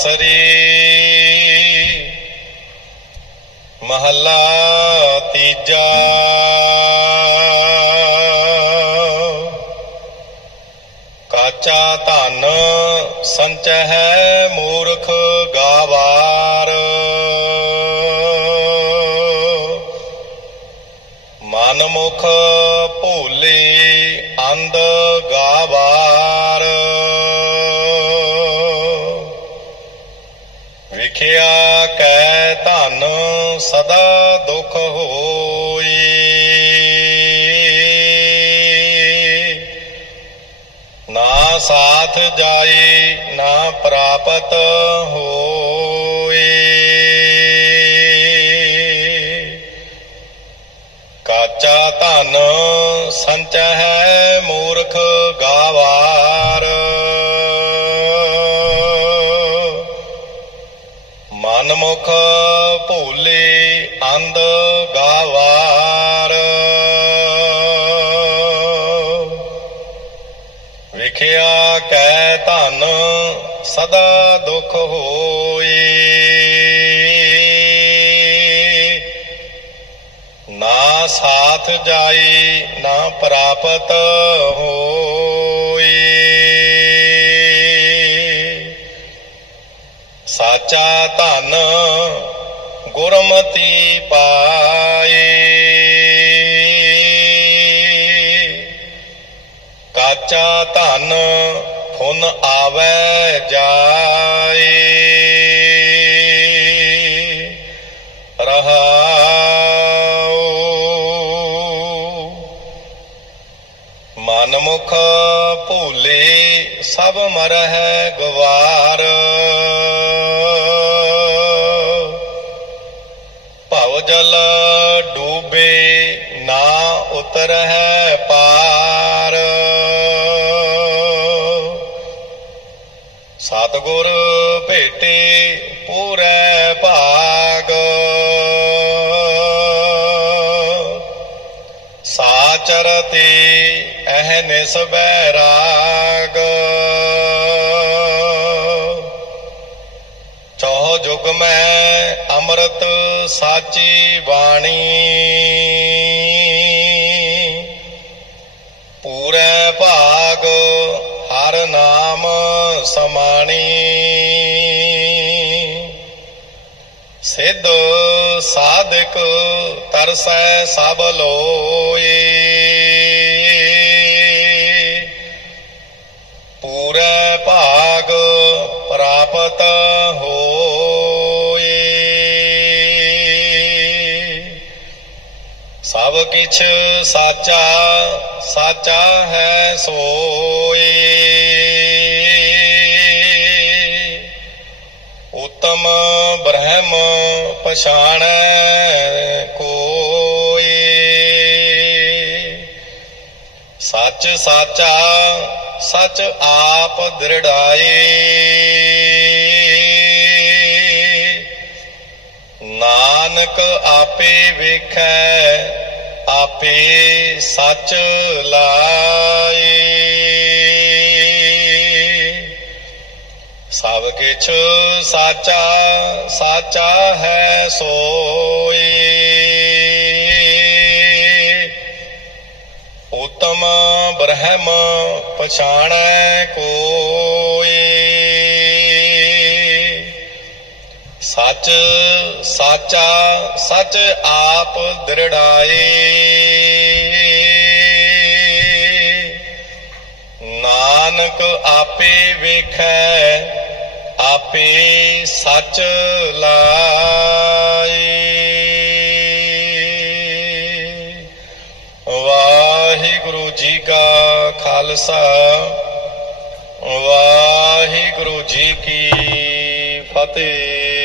ਸਰੀ ਮਹੱਲਾ ਤੀਜਾ ਕਾਚਾ ਧਨ ਸੰਚ ਹੈ ਮੂਰਖ ਗਾਵਾਰ ਮਨਮੁਖ ਭੋਲੇ ਅੰਧ ਗਾਵਾ ਵਿਖਿਆ ਕੈ ਧਨ ਸਦਾ ਦੁਖ ਹੋਈ। ਨਾ ਸਾਥ ਜਾਈ ਨਾ ਪ੍ਰਾਪਤ ਹੋ ਮਨ ਮੁਖ ਭੂਲੇ ਅੰਧ ਗਾਵਾਰ। ਵਿਖਿਆ ਕੈ ਧਨ ਸਦਾ ਦੁਖ ਹੋਏ। ਨਾ ਸਾਥ ਜਾਈ ਨਾ ਪ੍ਰਾਪਤ ਹੋ ਗੁਰਮਤੀ ਪਾਏ। ਕਾਚਾ ਧਨ ਫੁਨ ਆਵੇ ਜਾਏ। ਰਹਾਉ। ਮਨ ਮੁਖ ਭੂਲੇ ਸਭ ਮਰਹਿ ਗਵਾਰ। ਡੂਬੇ ਨਾ ਉਤਰਹਿ ਪਾਰ। ਸਤਿਗੁਰ ਭੇਟੇ ਪੂਰੇ ਭਾਗ। ਸਾਚਰਤੀ ਅਹਨਿਸ ਬੈਰਾਗ ਚੌ ਮੈਂ ਅੰਮ੍ਰਿਤ ਸਾਚੀ ਬਾਣੀ। ਪੂਰੇ ਭਾਗ ਹਰ ਨਾਮ ਸਮਾਣੀ। ਸਿੱਧ ਸਾਧਕ ਤਰਸੈ ਸਭ ਲੋਏ। ਕਿਛ ਸਾਚਾ ਸਾਚਾ ਹੈ ਸੋਏ। ਉਤਮ ਬ੍ਰਹਮ ਪਛਾਣੈ ਕੋਏ। ਸੱਚ ਸਾਚਾ, ਸੱਚ ਆਪ ਦ੍ਰਿੜਾਏ। ਨਾਨਕ ਆਪੇ ਵੇਖੈ ਆਪੇ ਸੱਚ ਲਾਏ। ਸਭ ਕਿਛ ਸਾਚਾ ਸਾਚਾ ਹੈ ਸੋਈ ਉਤਮ ਬ੍ਰਹਮ ਪਛਾਣੈ ਕੋ ਸੱਚ, ਸਾਚਾ, ਸੱਚ ਆਪ ਦ੍ਰਿੜਾਏ। ਨਾਨਕ ਆਪੇ ਵੇਖੈ, ਆਪੇ ਸੱਚ ਲਾਏ। ਵਾਹਿਗੁਰੂ ਜੀ ਕਾ ਖਾਲਸਾ, ਵਾਹਿਗੁਰੂ ਜੀ ਕੀ ਫਤਿਹ।